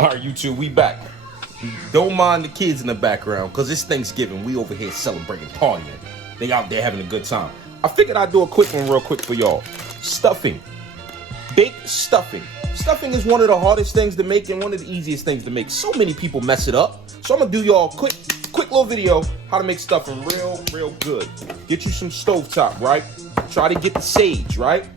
All right, YouTube, we back. Don't mind the kids in the background, because it's Thanksgiving. We over here celebrating, partying. They out there having a good time. I figured I'd do a quick one real quick for y'all. Stuffing. Baked stuffing. Stuffing is one of the hardest things to make and one of the easiest things to make. So many people mess it up. So I'm going to do y'all a quick little video how to make stuffing real good. Get you some stovetop, right? Try to get the sage, right?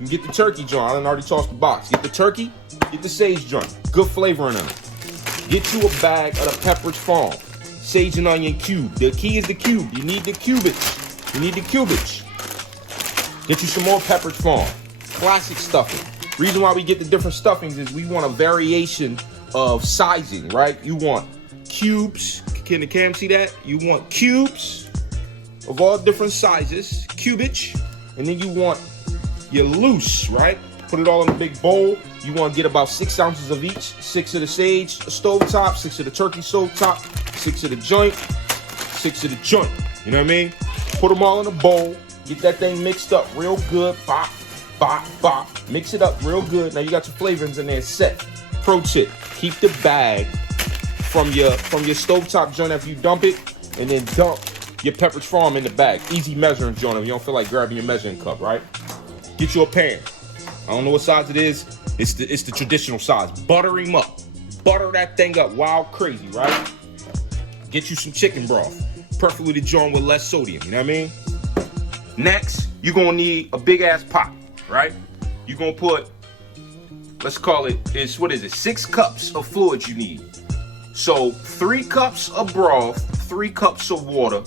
You get the turkey joint. I already tossed the box. Get the turkey, get the sage joint. Good flavor in them. Get you a bag of the Pepperidge Farm sage and onion cube. The key is the cube. You need the cubits. You need the cubits. Get you some more Pepperidge Farm. Classic stuffing. Reason why we get the different stuffings is we want a variation of sizing, right? You want cubes. Can the cam see that? You want cubes of all different sizes, cubage, and then you want your loose, right? Put it all in a big bowl. You want to get about 6 ounces of each. 6 of the sage stovetop, 6 of the turkey stovetop, 6 of the joint, 6 of the joint. You know what I mean? Put them all in a bowl. Get that thing mixed up real good. Bop, bop, bop. Mix it up real good. Now you got your flavorings in there set. Pro tip: keep the bag from your stovetop joint after you dump it, and then dump your Pepperidge Farm in the bag. Easy measuring joint if you don't feel like grabbing your measuring cup, right? Get you a pan. I don't know what size it is. It's the traditional size. Butter him up. Butter that thing up wild crazy, right? Get you some chicken broth. Preferably the joint with less sodium, you know what I mean? Next, you're gonna need a big ass pot, right? You're gonna put, let's call it, 6 cups of fluid you need. So 3 cups of broth, 3 cups of water,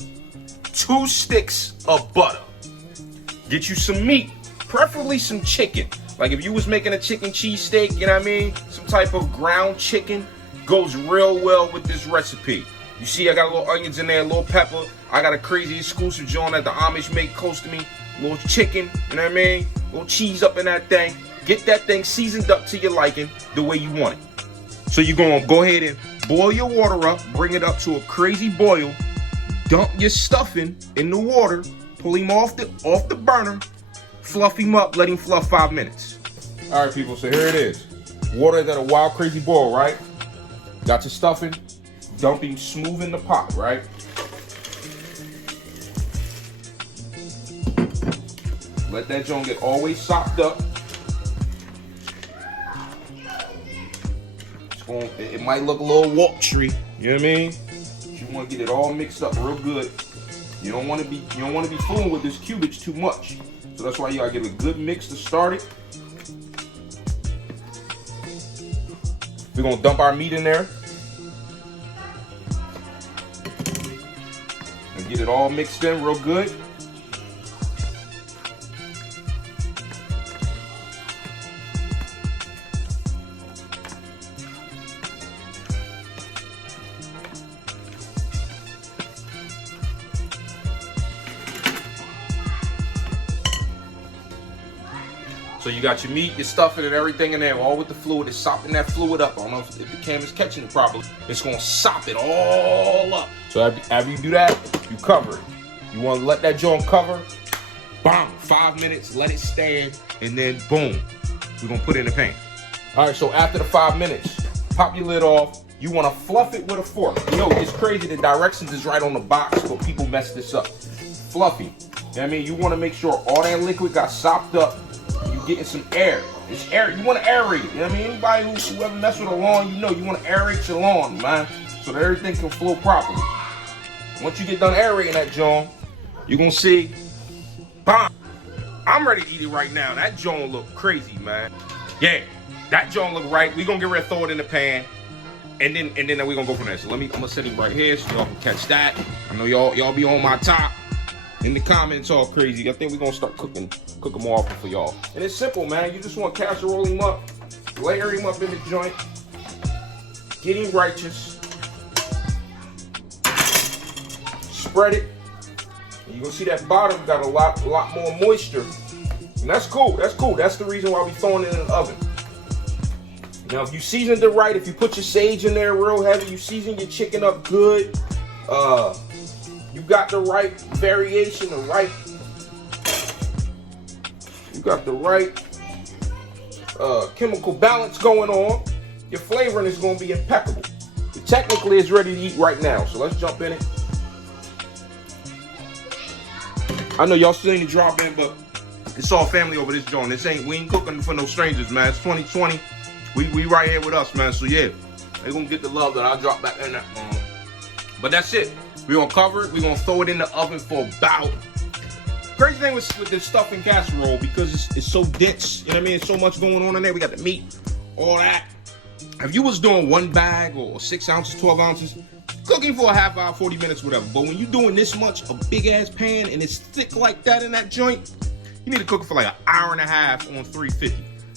2 sticks of butter. Get you some meat, preferably some chicken. Like if you was making a chicken cheesesteak, you know what I mean? Some type of ground chicken goes real well with this recipe. You see I got a little onions in there, a little pepper. I got a crazy exclusive joint that the Amish make close to me. A little chicken, you know what I mean? A little cheese up in that thing. Get that thing seasoned up to your liking the way you want it. So you're gonna go ahead and boil your water up, bring it up to a crazy boil, dump your stuffing in the water, pull him off the burner, fluff him up, let him fluff 5 minutes. All right, people, so here it is. Water is at a wild crazy boil, right? Got your stuffing, dump him smooth in the pot, right? Let that joint get always sopped up. It might look a little watery, you know what I mean? You want to get it all mixed up real good. You don't want to be fooling with this cubage too much. So that's why you gotta get a good mix to start it. We're gonna dump our meat in there and get it all mixed in real good. So you got your meat, your stuffing, and everything in there, all with the fluid. It's sopping that fluid up. I don't know if the camera's catching it properly. It's gonna sop it all up. So after you do that, you cover it. You wanna let that joint cover. Bam, 5 minutes, let it stand, and then boom, we're gonna put it in the pan. All right, so after the 5 minutes, pop your lid off. You wanna fluff it with a fork. You know, it's crazy, the directions is right on the box, but people mess this up. Fluffy. You know what I mean? You wanna make sure all that liquid got sopped up. Getting some air. It's air. You want to aerate it. You know what I mean? Anybody who ever mess with a lawn, you know you want to aerate your lawn, man, so that everything can flow properly. Once you get done aerating that joint, you're gonna see, bam! I'm ready to eat it right now. That joint look crazy, man. Yeah, that joint look right. We gonna get ready to throw it in the pan, and then we gonna go from there. So I'm gonna set him right here so y'all can catch that. I know y'all be on my top. In the comments all crazy. I think we're gonna start cooking more often for y'all. And it's simple, man. You just want to casserole him up, layer him up in the joint, get him righteous, spread it, and you're gonna see that bottom got a lot more moisture. And that's cool. That's cool. That's the reason why we throwing it in the oven. Now, if you seasoned it right, if you put your sage in there real heavy, you season your chicken up good. You got the right variation, you got the right chemical balance going on. your flavoring is gonna be impeccable. Technically, it's ready to eat right now, so let's jump in it. I know y'all still need to drop in, but it's all family over this joint. We ain't cooking for no strangers, man. It's 2020. We right here with us, man. So yeah, they gonna get the love that I'll drop back in that. But that's it. We gonna cover it. We gonna throw it in the oven for about. Crazy thing with this stuffing casserole, because it's so dense. You know what I mean? It's so much going on in there. We got the meat, all that. If you was doing 1 bag or 6 ounces, 12 ounces, cooking for a half hour, 40 minutes, whatever. But when you're doing this much, a big ass pan, and it's thick like that in that joint, you need to cook it for like an hour and a half on 350.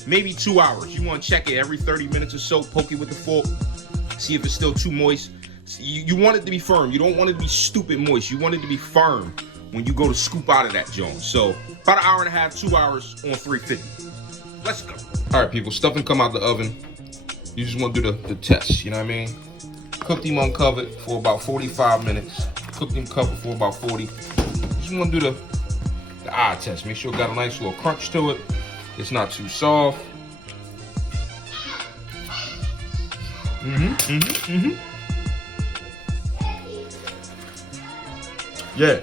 Maybe 2 hours. You want to check it every 30 minutes or so, poke it with the fork, see if it's still too moist. You want it to be firm. You don't want it to be stupid moist. You want it to be firm when you go to scoop out of that joint. So about an hour and a half, 2 hours on 350. Let's go. All right, people, stuffing come out the oven. You just want to do the test, you know what I mean? Cook them uncovered for about 45 minutes. Cook them covered for about 40. Just want to do the eye test. Make sure it got a nice little crunch to it. It's not too soft. Yeah.